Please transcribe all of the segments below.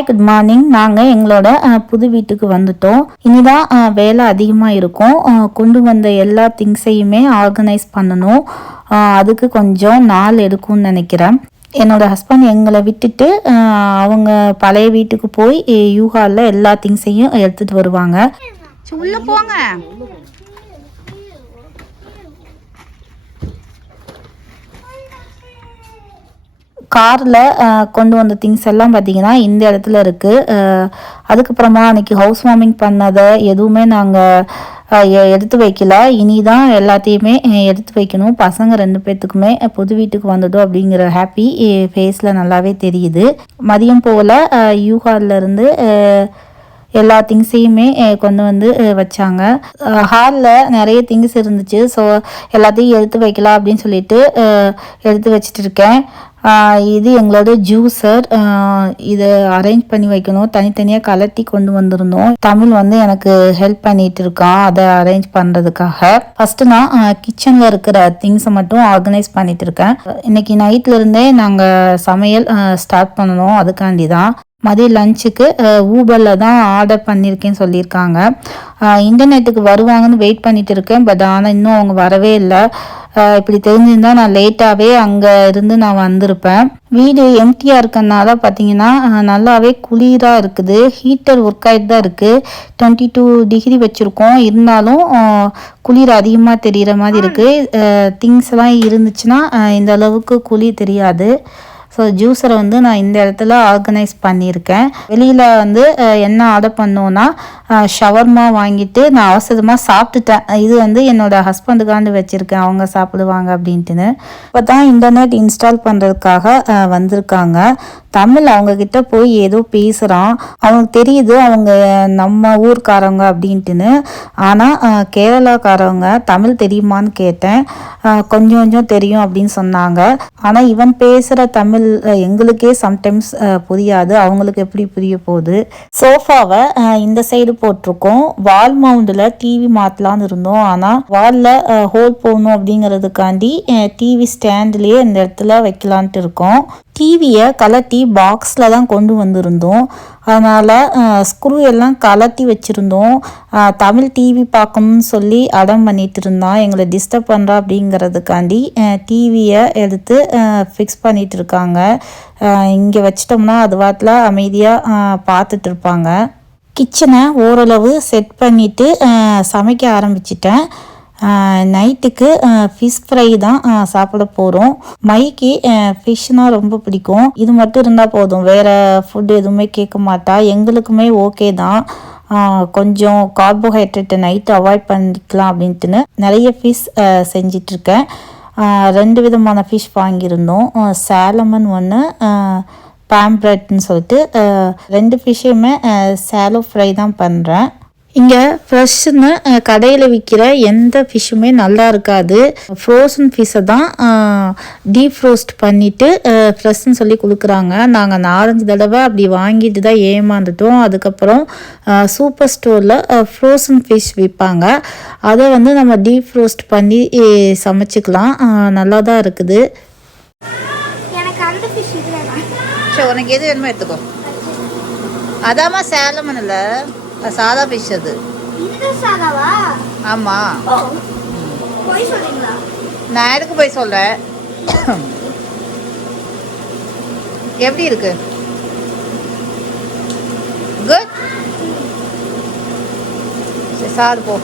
Hi good morning நாங்கள் எங்களோட புது வீட்டுக்கு வந்துட்டோம். இனிதான் வேலை அதிகமாக இருக்கும். கொண்டு வந்த எல்லா திங்ஸையுமே ஆர்கனைஸ் பண்ணணும். அதுக்கு கொஞ்சம் நாள் எடுக்கும்னு நினைக்கிறேன். என்னோட ஹஸ்பண்ட் எங்களை விட்டுட்டு அவங்க பழைய வீட்டுக்கு போய் யூகாவில் எல்லா திங்ஸையும் எடுத்துகிட்டு வருவாங்க. உள்ள போங்க. காரில் கொண்டு வந்த திங்ஸ் எல்லாம் பார்த்தீங்கன்னா இந்த இடத்துல இருக்குது அதுக்கப்புறமா அன்றைக்கி ஹவுஸ் வார்மிங் பண்ணதை எதுவுமே நாங்கள் எடுத்து வைக்கல. இனி தான் எல்லாத்தையுமே எடுத்து வைக்கணும். பசங்க ரெண்டு பேர்த்துக்குமே புது வீட்டுக்கு வந்ததோ அப்படிங்கிற ஹாப்பி ஃபேஸில் நல்லாவே தெரியுது. மதியம் போல் யூஹால்லேருந்து எல்லா திங்ஸையுமே கொண்டு வந்து வச்சாங்க. ஹாலில் நிறைய திங்ஸ் இருந்துச்சு. ஸோ எல்லாத்தையும் எடுத்து வைக்கலாம் அப்படின்னு சொல்லிட்டு எடுத்து வச்சுட்டு இருக்கேன் இது எங்களோட ஜூஸர் இதை அரேஞ்ச் பண்ணி வைக்கணும். தனித்தனியாக கலட்டி கொண்டு வந்திருந்தோம். தமிழ் வந்து எனக்கு ஹெல்ப் பண்ணிட்டு இருக்கான் அதை அரேஞ்ச் பண்ணுறதுக்காக ஃபஸ்ட்டு நான் கிச்சனில் இருக்கிற திங்ஸை மட்டும் ஆர்கனைஸ் பண்ணிட்டு இருக்கேன் இன்னைக்கு நைட்ல இருந்தே நாங்கள் சமையல் ஸ்டார்ட் பண்ணணும். அதுக்காண்டி தான். மதிய லஞ்சுக்கு ஊபரில் தான் ஆர்டர் பண்ணியிருக்கேன்னு சொல்லியிருக்காங்க. இன்டர்நெட்டுக்கு வருவாங்கன்னு வெயிட் பண்ணிட்டு இருக்கேன் பட் ஆனால் இன்னும் அவங்க வரவே இல்லை. இப்படி தெரிஞ்சிருந்தால் நான் லேட்டாகவே அங்கே இருந்து நான் வந்திருப்பேன். வீடு எம்டியாக இருக்கனால பார்த்தீங்கன்னா நல்லாவே குளிராக இருக்குது. ஹீட்டர் ஒர்க் ஆகிட்டு தான் இருக்குது டுவெண்ட்டி டூ டிகிரி வச்சுருக்கோம். இருந்தாலும் குளிர் அதிகமாக தெரிகிற மாதிரி இருக்குது திங்ஸ் எல்லாம் இருந்துச்சுன்னா இந்த அளவுக்கு குளிர் தெரியாது. ஸோ ஜூஸரை வந்து நான் இந்த இடத்துல ஆர்கனைஸ் பண்ணியிருக்கேன். வெளியில் வந்து என்ன ஆர்டர் பண்ணோன்னா ஷவர்மா வாங்கிட்டு நான் அவசரமாக சாப்பிட்டுட்டேன். இது வந்து என்னோட ஹஸ்பண்டுக்காண்டு வச்சுருக்கேன். அவங்க சாப்பிடுவாங்க அப்படின்ட்டுன்னு. இப்போ தான் இன்டர்நெட் இன்ஸ்டால் பண்ணுறதுக்காக வந்திருக்காங்க. தமிழ் அவங்க கிட்ட போய் ஏதோ பேசுகிறான் அவனுக்கு தெரியுது அவங்க நம்ம ஊர்க்காரவங்க அப்படின்ட்டுன்னு. ஆனால் கேரளாக்காரவங்க தமிழ் தெரியுமான்னு கேட்டேன். கொஞ்சம் கொஞ்சம் தெரியும் அப்படின்னு சொன்னாங்க. ஆனால் இவன் பேசுகிற தமிழ் எங்களுக்கே சம்டைம்ஸ் புரியாது. அவங்களுக்கு எப்படி புரிய போகுது? சோஃபாவை இந்த சைடு போட்டிருக்கோம். வால் மவுண்டில் டிவி மாற்றலான்னு இருந்தோம். ஆனால் வாலில் ஹோல் போடணும் அப்படிங்கிறதுக்காண்டி டிவி ஸ்டாண்ட்லேயே இந்த இடத்துல வைக்கலான்ட்டு இருக்கோம். டிவியை கலட்டி பாக்ஸில் தான் கொண்டு வந்திருந்தோம். அதனால் ஸ்க்ரூ எல்லாம் கலட்டி வச்சுருந்தோம். தமிழ் டிவி பார்க்கணும்னு சொல்லி அடம் பண்ணிட்டு இருந்தான். எங்களை டிஸ்டர்ப் பண்ணுறா அப்படிங்கிறதுக்காண்டி டிவியை எடுத்து ஃபிக்ஸ் பண்ணிகிட்டு இருக்காங்க. இங்கே வச்சிட்டோம்னா அது வாட்டில் அமைதியாக பார்த்துட்டு இருப்பாங்க. கிச்சனை ஓரளவு செட் பண்ணிவிட்டு சமைக்க ஆரம்பிச்சிட்டேன். நைட்டுக்கு ஃபிஷ் ஃப்ரை தான் சாப்பிட போகிறோம் மைக்கு ஃபிஷ்னால் ரொம்ப பிடிக்கும். இது மட்டும் இருந்தால் போதும். வேறு ஃபுட் எதுவுமே கேட்க மாட்டா. எங்களுக்குமே ஓகே தான். கொஞ்சம் கார்போஹைட்ரேட்டை நைட்டு அவாய்ட் பண்ணிக்கலாம் அப்படின்ட்டுன்னு நிறைய ஃபிஷ் செஞ்சிட்ருக்கேன். ரெண்டு விதமான ஃபிஷ் வாங்கியிருந்தோம். சேலமன் ஒன்று பேம்ப்ரெட்னு சொல்லிட்டு ரெண்டு ஃபிஷ்ஷையுமே சேலோ ஃப்ரை தான் பண்ணுறேன் இங்கே ஃப்ரெஷ்ஷுன்னு கடையில் விற்கிற எந்த ஃபிஷ்ஷுமே நல்லா இருக்காது. ஃப்ரோசன் ஃபிஷ்ஷை தான் டீப் ஃப்ரோஸ்ட் பண்ணிவிட்டு ஃப்ரெஷ்ஷுன்னு சொல்லி கொடுக்குறாங்க. நாங்கள் நாலஞ்சு தடவை அப்படி வாங்கிட்டு தான் ஏமாந்துட்டோம். அதுக்கப்புறம் சூப்பர் ஸ்டோரில் ஃப்ரோசன் ஃபிஷ் விற்பாங்க அதை வந்து நம்ம டீப் ஃப்ரோஸ்ட் பண்ணி சமைச்சிக்கலாம். நல்லா தான் இருக்குது. எனக்கு அந்த ஃபிஷ் இது வேணாம் சரி உனக்கு எது வேணுமோ எடுத்துக்கோ. அதாம்மா சேலமன் இல்லை சாதா ஃபிஷ் அது. ஆமாம் நான் எதுக்கு போய் சொல்கிறேன் எப்படி இருக்கு? குட் சரி சாப்பிடு போ.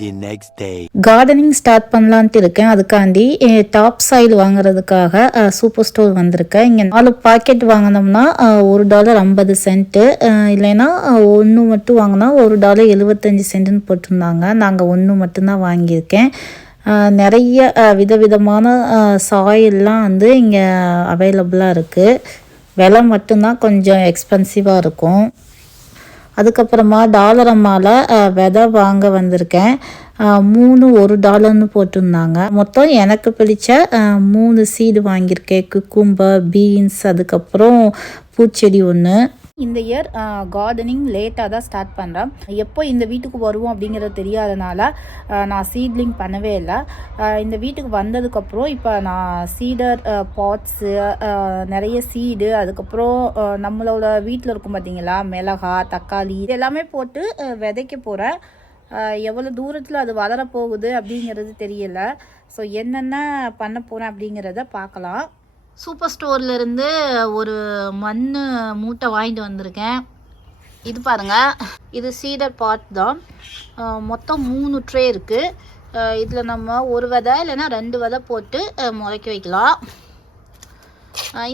The next day gardening start பண்ணலான்ட்டு இருக்கேன் அதுக்காண்டி டாப் சாயில் வாங்குறதுக்காக சூப்பர் ஸ்டோர் வந்திருக்கேன். இங்கே நாலு பாக்கெட் வாங்கினோம்னா ஒரு டாலர் ஐம்பது சென்ட்டு இல்லைன்னா ஒன்று மட்டும் வாங்கினா ஒரு டாலர் எழுபத்தஞ்சி சென்ட்டுன்னு போட்டிருந்தாங்க. நாங்கள் ஒன்று மட்டும்தான் வாங்கியிருக்கேன். நிறைய விதவிதமான சாயில்லாம் வந்து இங்கே அவைலபிளாக இருக்குது விலை மட்டும்தான் கொஞ்சம் எக்ஸ்பென்சிவாக இருக்கும். அதுக்கப்புறமா டாலர் அம்மாவில் விதை வாங்க வந்திருக்கேன். மூணு ஒரு டாலர்னு போட்டிருந்தாங்க. மொத்தம் எனக்கு பிடிச்ச மூணு சீடு வாங்கியிருக்கேன். குக்கும்பர் பீன்ஸ் அதுக்கப்புறம் பூச்செடி ஒன்று இந்த இயர் கார்டனிங் லேட்டாக தான் ஸ்டார்ட் பண்ணுறேன் எப்போ இந்த வீட்டுக்கு வருவோம் அப்படிங்கிறது தெரியாதனால நான் சீட்லிங் பண்ணவே இல்லை. இந்த வீட்டுக்கு வந்ததுக்கப்புறம் இப்போ நான் சீடர் பாட்ஸு நிறைய சீடு அதுக்கப்புறம் நம்மளோட வீட்டில் இருக்கும் பார்த்தீங்களா மிளகா தக்காளி இது எல்லாமே போட்டு விதைக்க போகிறேன் எவ்வளோ தூரத்தில் அது வளரப்போகுது அப்படிங்கிறது தெரியல. ஸோ என்னென்ன பண்ண போகிறேன் அப்படிங்கிறத பார்க்கலாம். சூப்பர் ஸ்டோர்லேருந்து ஒரு மண் மூட்டை வாங்கிட்டு வந்திருக்கேன். இது பாருங்கள் இது சீடர் பாட் தான். மொத்தம் மூணு ட்ரே இருக்குது இதில் நம்ம ஒரு விதை இல்லைன்னா ரெண்டு விதை போட்டு முளைக்க வைக்கலாம்.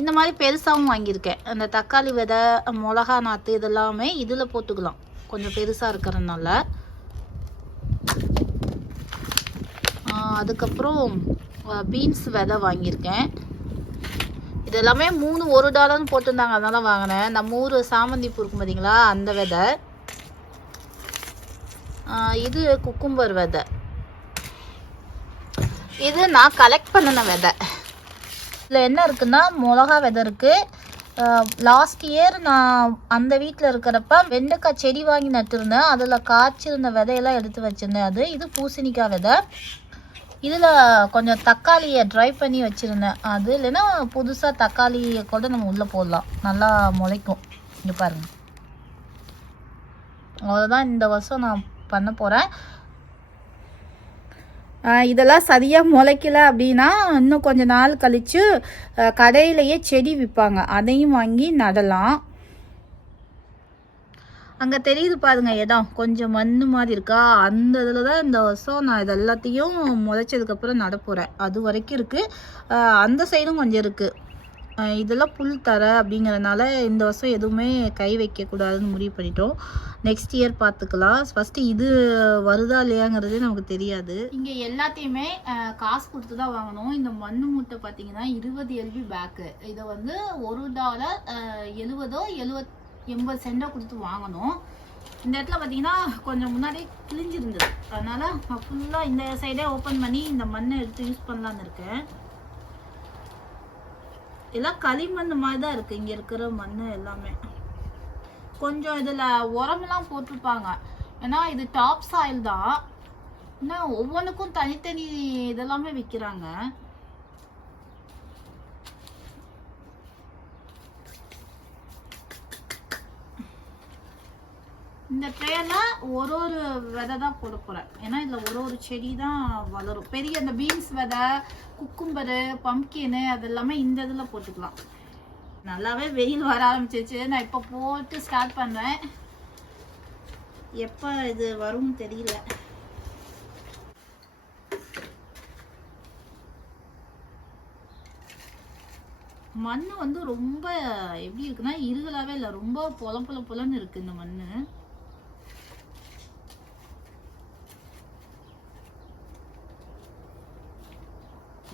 இந்த மாதிரி பெருசாகவும் வாங்கியிருக்கேன். அந்த தக்காளி விதை மிளகா நாற்று இதெல்லாமே இதில் போட்டுக்கலாம். கொஞ்சம் பெருசாக இருக்கிறதுனால. அதுக்கப்புறம் பீன்ஸ் விதை வாங்கியிருக்கேன். இது எல்லாமே மூணு ஒரு டாலர்னு போட்டிருந்தாங்க. அதனால வாங்கினேன். நம்ம ஊர் சாமந்தி பூ இருக்கும் பார்த்தீங்களா அந்த விதை. ஆஹ் இது குக்கும்பர் விதை. இது நான் கலெக்ட் பண்ணின விதை. இதில் என்ன இருக்குன்னா மிளகா விதை இருக்குது லாஸ்ட் இயர் நான் அந்த வீட்டில் இருக்கிறப்ப வெண்டைக்காய் செடி வாங்கி நட்டுருந்தேன். அதில் காய்ச்சிருந்த விதையெல்லாம் எடுத்து வச்சுருந்தேன். அது இது பூசணிக்காய் விதை. இதில் கொஞ்சம் தக்காளியை ட்ரை பண்ணி வச்சுருந்தேன். அது இல்லைன்னா புதுசாக தக்காளியை கூட நம்ம உள்ளே போடலாம். நல்லா முளைக்கும். இங்கே பாருங்க. அவ்வளோதான் இந்த வருஷம் நான் பண்ண போகிறேன் இதெல்லாம் சரியாக முளைக்கல அப்படின்னா இன்னும் கொஞ்ச நாள் கழித்து கடையிலேயே செடி விற்பாங்க அதையும் வாங்கி நடலாம். அங்கே தெரியுது பாருங்க இடம் கொஞ்சம் மண் மாதிரி இருக்கா? அந்த இதில் தான் இந்த வருஷம் நான் இது எல்லாத்தையும் முளைச்சதுக்கப்புறம் நடப்புறேன் அது வரைக்கும் இருக்குது அந்த சைடும் கொஞ்சம் இருக்குது இதெல்லாம் புல் தர அப்படிங்கிறனால இந்த வருஷம் எதுவுமே கை வைக்கக்கூடாதுன்னு முடிவு பண்ணிட்டோம். நெக்ஸ்ட் இயர் பார்த்துக்கலாம் ஃபஸ்ட்டு இது வருதா இல்லையாங்கிறதே நமக்கு தெரியாது. இங்கே எல்லாத்தையுமே காசு கொடுத்து தான் வாங்கணும். இந்த மண் மூட்டை பார்த்தீங்கன்னா இருபது எல்பி பேக்கு இதை வந்து ஒரு டாலர் எழுபதோ எழுவத் எண்பது சென்டாக கொடுத்து வாங்கணும். இந்த இடத்துல பார்த்தீங்கன்னா கொஞ்சம் முன்னாடி கிழிஞ்சிருந்தது. அதனால நான் ஃபுல்லாக இந்த சைடே ஓப்பன் பண்ணி இந்த மண்ணை எடுத்து யூஸ் பண்ணலான்னு இருக்கேன். எல்லாம் களிமண் மாதிரி தான் இருக்குது இங்கே இருக்கிற மண் எல்லாமே. கொஞ்சம் இதில் உரமெல்லாம் போட்டிருப்பாங்க. ஏன்னா இது டாப் சாயில் தான். இன்னும் ஒவ்வொன்றுக்கும் தனித்தனி இதெல்லாமே விற்கிறாங்க இந்த ஒரு ஒரு விதை தான் போட போகிறேன் ஏன்னா இதில் ஒரு ஒரு செடி தான் வளரும். பெரிய இந்த பீன்ஸ் விதை குக்கும்பரு பம்கின்னு அது எல்லாமே இந்த இதில் போட்டுக்கலாம். நல்லாவே வெயில் வர ஆரம்பிச்சிருச்சு. நான் இப்போ போட்டு ஸ்டார்ட் பண்ணுறேன் எப்போ இது வரும்னு தெரியல. மண் வந்து ரொம்ப எப்படி இருக்குன்னா இருகலாவே இல்லை. ரொம்ப பொல புல புலன்னு இருக்கு இந்த மண்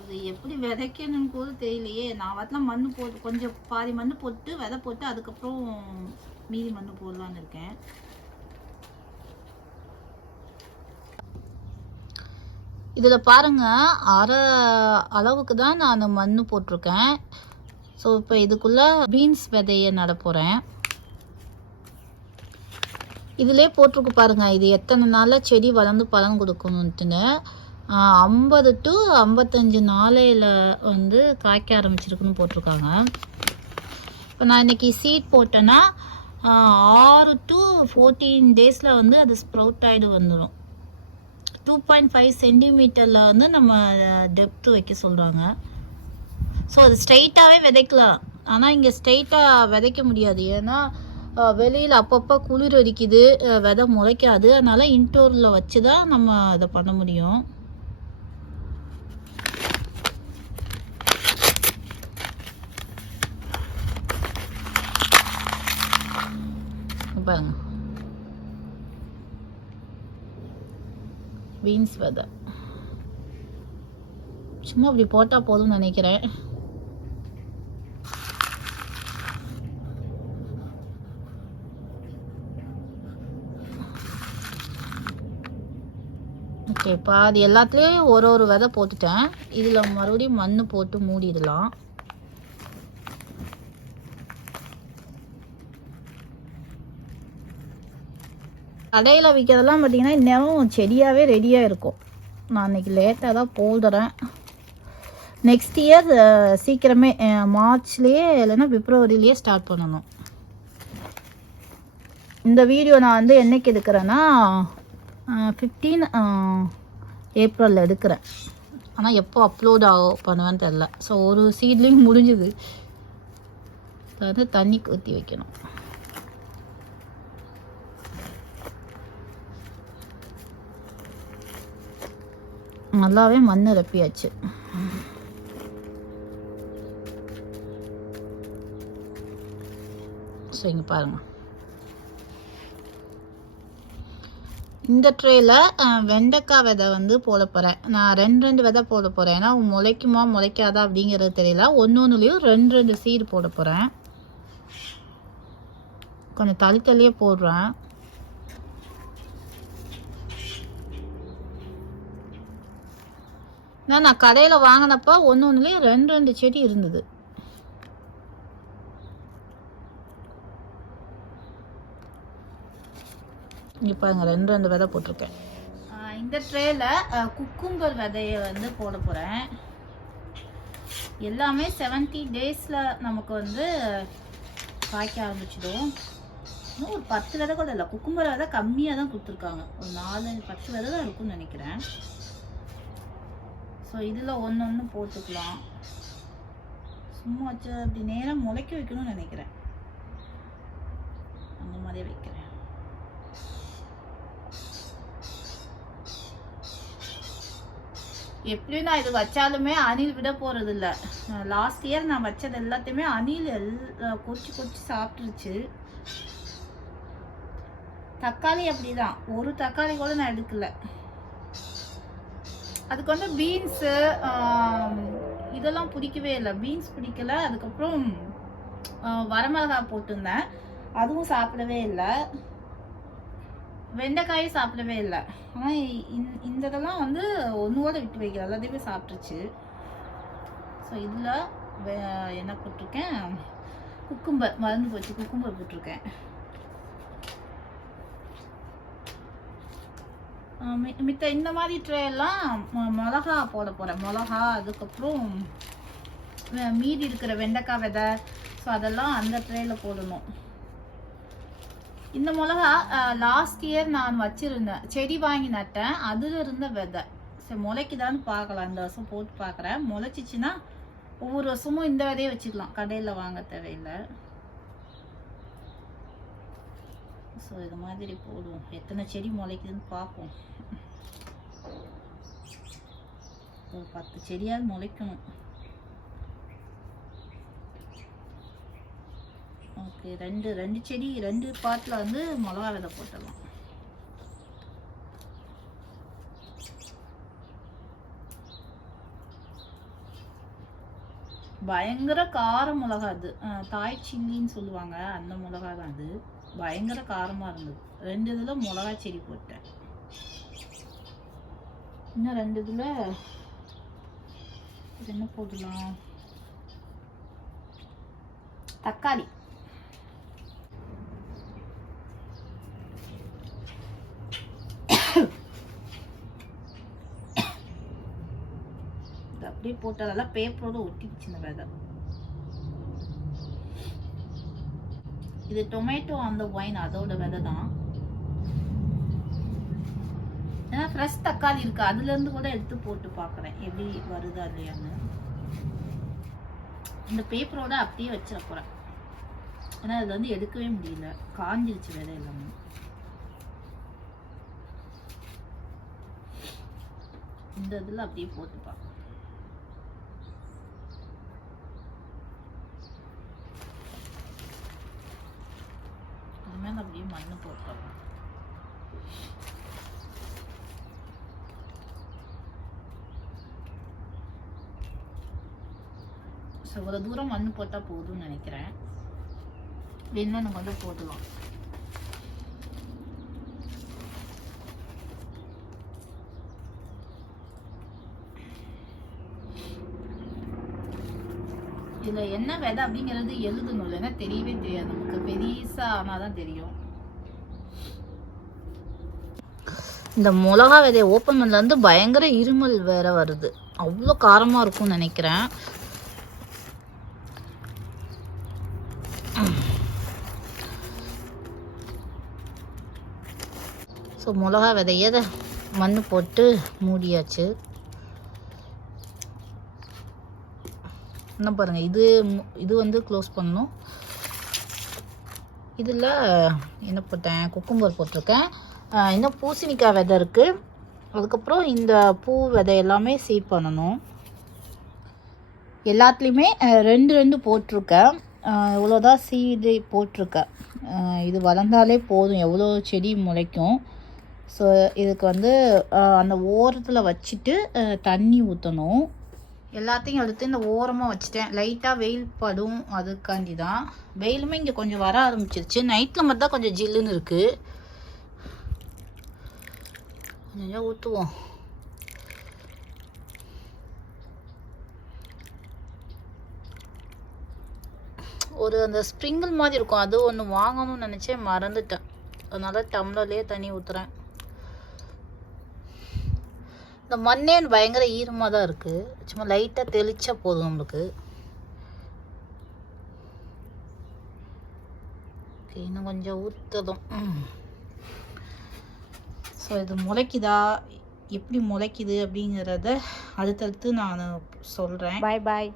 இது எப்படி விதைக்கணும்னு கூட தெரியலையே. நான் வரலாம் மண் போட்டு கொஞ்சம் பாதி மண் போட்டு விதை போட்டு அதுக்கப்புறம் மீதி மண் போடலான்னு இருக்கேன். இதில் பாருங்க அரை அளவுக்கு தான் நான் மண் போட்டிருக்கேன். ஸோ இப்போ இதுக்குள்ளே பீன்ஸ் விதையை நட போகிறேன் இதிலே போட்டிருக்கு பாருங்க இது எத்தனை நாளில் செடி வளர்ந்து பலன் கொடுக்கணுன்ட்டுன்னு ஐம்பது டு ஐம்பத்தஞ்சு நாளையில் வந்து காய்க்க ஆரம்பிச்சிருக்குன்னு போட்டிருக்காங்க. இப்போ நான் இன்னைக்கு சீட் போட்டேன்னா ஆறு டு ஃபோர்டீன் டேஸில் வந்து அது ஸ்ப்ரவுட் ஆகிடு வந்துடும் டூ பாயிண்ட் ஃபைவ் சென்டிமீட்டரில் வந்து நம்ம டெப்த்து வைக்க சொல்கிறாங்க ஸோ அது ஸ்ட்ரைட்டாகவே விதைக்கலாம். ஆனால் இங்கே ஸ்ட்ரைட்டாக விதைக்க முடியாது. ஏன்னா வெளியில் அப்பப்போ குளிர் அடிக்குது விதை முளைக்காது. அதனால் இன்டோரில் வச்சு தான் நம்ம அதை பண்ண முடியும். பாருங்க பீன்ஸ் விதை சும்மா அப்படி போட்டால் போதும்னு நினைக்கிறேன். ஓகே பாதி எல்லாத்துலேயும் ஒரு ஒரு விதை போட்டுட்டேன். இதில் மறுபடியும் மண் போட்டு மூடிடலாம். கடையில் விற்கிறதெல்லாம் பார்த்தீங்கன்னா இன்னும் செடியாகவே ரெடியாக இருக்கும். நான் அன்றைக்கி லேட்டாக தான் போடுறேன் நெக்ஸ்ட் இயர் சீக்கிரமே மார்ச்லேயே இல்லைன்னா பிப்ரவரிலேயே ஸ்டார்ட் பண்ணணும். இந்த வீடியோ நான் வந்து என்னைக்கு எடுக்கிறேன்னா ஃபிஃப்டீன் ஏப்ரலில் எடுக்கிறேன். ஆனால் எப்போ அப்லோட் ஆகும் பண்ணுவேன்னு தெரில ஸோ ஒரு சீட்லேயும் முடிஞ்சுது. அதாவது தண்ணி ஊற்றி வைக்கணும். நல்லாவே மண் நிரப்பியாச்சு ஸோ இங்கே பாருங்கள் இந்த ட்ரேயில் வெண்டைக்காய் விதை வந்து போட போகிறேன் நான் ரெண்டு ரெண்டு விதை போட போகிறேன் ஏன்னா முளைக்குமா முளைக்காதா அப்படிங்கிறது தெரியல. ஒன்று ஒன்றுலேயும் ரெண்டு ரெண்டு சீடு போட போகிறேன் கொஞ்சம் தள்ளி தள்ளியே போடுறேன். நான் நான் கடையில் வாங்கினப்போ ஒன்று ஒன்றுலேயும் ரெண்டு ரெண்டு செடி இருந்தது. இங்கே பாருங்க ரெண்டு ரெண்டு விதை போட்டிருக்கேன். இந்த ட்ரேல குக்கும்பர் விதையை வந்து போட போகிறேன் எல்லாமே செவன்ட்டி டேஸில் நமக்கு வந்து காய்க்க ஆரம்பிச்சிடும். இன்னும் ஒரு பத்து விதை கூட இல்லை குக்கும்பர் விதை கம்மியாக தான் கொடுத்துருக்காங்க. ஒரு நாலு பத்து விதை தான் இருக்கும்னு நினைக்கிறேன். ஸோ இதில் ஒன்று ஒன்று போட்டுக்கலாம். சும்மா வச்சு அப்படி நேரம் முளைக்க வைக்கணும்னு நினைக்கிறேன். அந்த மாதிரி வைக்கிறேன். எப்படியும் நான் இது வச்சாலுமே அணில் விட போகிறது இல்லை லாஸ்ட் இயர் நான் வச்சது எல்லாத்தையுமே அணில் எல்லா கொச்சி கொச்சி சாப்பிட்டுருச்சு. தக்காளி அப்படிதான். ஒரு தக்காளி கூட நான் எடுக்கலை. அதுக்கு வந்து பீன்ஸு இதெல்லாம் பிடிக்கவே இல்லை. பீன்ஸ் பிடிக்கல. அதுக்கப்புறம் வரமிளகா வரமிளகாய் போட்டிருந்தேன். அதுவும் சாப்பிடவே இல்லை. வெண்டைக்காயும் சாப்பிடவே இல்லை. ஆனால் இந்த இதெல்லாம் வந்து ஒன்றோட விட்டு வைக்கல. எல்லாத்தையுமே சாப்பிட்டுச்சு ஸோ இதில் என்ன போட்டிருக்கேன்? குக்கும்பர். மறந்து போச்சு. குக்கும்பர் போட்டிருக்கேன். மித்த இந்த மாதிரி ட்ரேலாம் மொ- மிளகா போட போகிறேன் மிளகா அதுக்கப்புறம் மீதி இருக்கிற வெண்டைக்காய் விதை. ஸோ அதெல்லாம் அந்த ட்ரேயில் போடணும். இந்த மிளகா லாஸ்ட் இயர் நான் வச்சுருந்தேன். செடி வாங்கி நட்டேன். அதுல இருந்த விதை. சரி முளைக்குதான்னு பார்க்கலாம். இந்த வருஷம் போட்டு பார்க்குறேன். முளைச்சிச்சின்னா ஒவ்வொரு வருஷமும் இந்த விதையை வச்சுக்கலாம். கடையில் வாங்க தேவையில்லை. ஸோ இது மாதிரி போடுவோம். எத்தனை செடி முளைக்குதுன்னு பார்ப்போம். ஒரு பத்து செடியாவது முளைக்கணும். ஓகே ரெண்டு ரெண்டு செடி ரெண்டு பாட்டில் வந்து மிளகா விதை போட்டலாம் பயங்கர கார மிளகா அது. அஹ், தாய் சில்லின்னு சொல்லுவாங்க அந்த மிளகா தான் அது. பயங்கர காரமாக இருந்தது. ரெண்டு இதில் மிளகா செடி போட்டேன். இன்னும் ரெண்டு இதில் இது என்ன போடலாம்? தக்காளி. அப்படியே போட்டதெல்லாம் பேப்பரோட ஒட்டிக்கிச்சு இந்த விதை. இது டொமேட்டோ அந்த ஒயின் அதோட விதை தான் ஏன்னா ஃப்ரெஷ் தக்காளி இருக்கு. அதுல இருந்து கூட எடுத்து போட்டு பாக்குறேன் எப்படி வருதா இல்லையான்னு. இந்த பேப்பரோட அப்படியே வச்சிட போறேன். ஏன்னா இது வந்து எடுக்கவே முடியல. காஞ்சிருச்சு விதை எல்லாமே. இந்த இதுல அப்படியே போட்டு பார்க்கறேன். இது மேல அப்படியே மண்ணு போட்டு ஸோ இவ்வளோ தூரம் மண் போட்டால் போதும்னு நினைக்கிறேன். வேணும்னா நம்ம வந்து போடலாம் இதுல என்ன விதை அப்படிங்கிறது எழுதணும். இல்லைன்னா தெரியவே தெரியாது. நமக்கு பெரியசா ஆனாதான் தெரியும். இந்த மிளகா விதையை ஓப்பன் பண்ணலேருந்து பயங்கர இருமல் வேற வருது. அவ்வளோ காரமாக இருக்கும்னு நினைக்கிறேன். ஸோ மிளகா விதைய மண் போட்டு மூடியாச்சு. என்ன பாருங்கள் இது மு- இது வந்து க்ளோஸ் பண்ணணும். இதில் என்ன போட்டேன் குக்கும்பர் போட்டிருக்கேன். இன்னும் பூசணிக்காய் விதை இருக்குது அதுக்கப்புறம் இந்த பூ விதை எல்லாமே சீட் பண்ணணும். எல்லாத்துலேயுமே ரெண்டு ரெண்டு போட்டிருக்கேன். இவ்வளோதான் சீடு போட்டிருக்கேன். இது வளர்ந்தாலே போதும். எவ்வளோ செடி முளைக்கும். ஸோ இதுக்கு வந்து அந்த ஓரத்தில் வச்சுட்டு தண்ணி ஊற்றணும் எல்லாத்தையும் எடுத்து இந்த ஓரமாக வச்சுட்டேன். லைட்டாக வெயில் படும் அதுக்காண்டி தான் வெயிலுமே இங்கே கொஞ்சம் வர ஆரம்பிச்சிருச்சு. நைட்டில் மட்டும் தான் கொஞ்சம் ஜில்லுன்னு இருக்குது கொஞ்சம் ஊற்றுவோம் ஒரு அந்த ஸ்ப்ரிங்கிள் மாதிரி இருக்கும். அது ஒன்று வாங்கணும்னு நினச்சேன் மறந்துட்டேன். அதனால டம்ளர்லேயே தண்ணி ஊற்றுறேன் இந்த மண்ணேன் பயங்கர ஈரமாக தான் இருக்குது சும்மா லைட்டாக தெளிச்சா போதும் நம்மளுக்கு. ஓகே இன்னும் கொஞ்சம் ஊற்றதும் ஸோ இது முளைக்குதா? எப்படி முளைக்குது அப்படிங்கிறத அடுத்தடுத்து நான் சொல்கிறேன் பாய் பாய்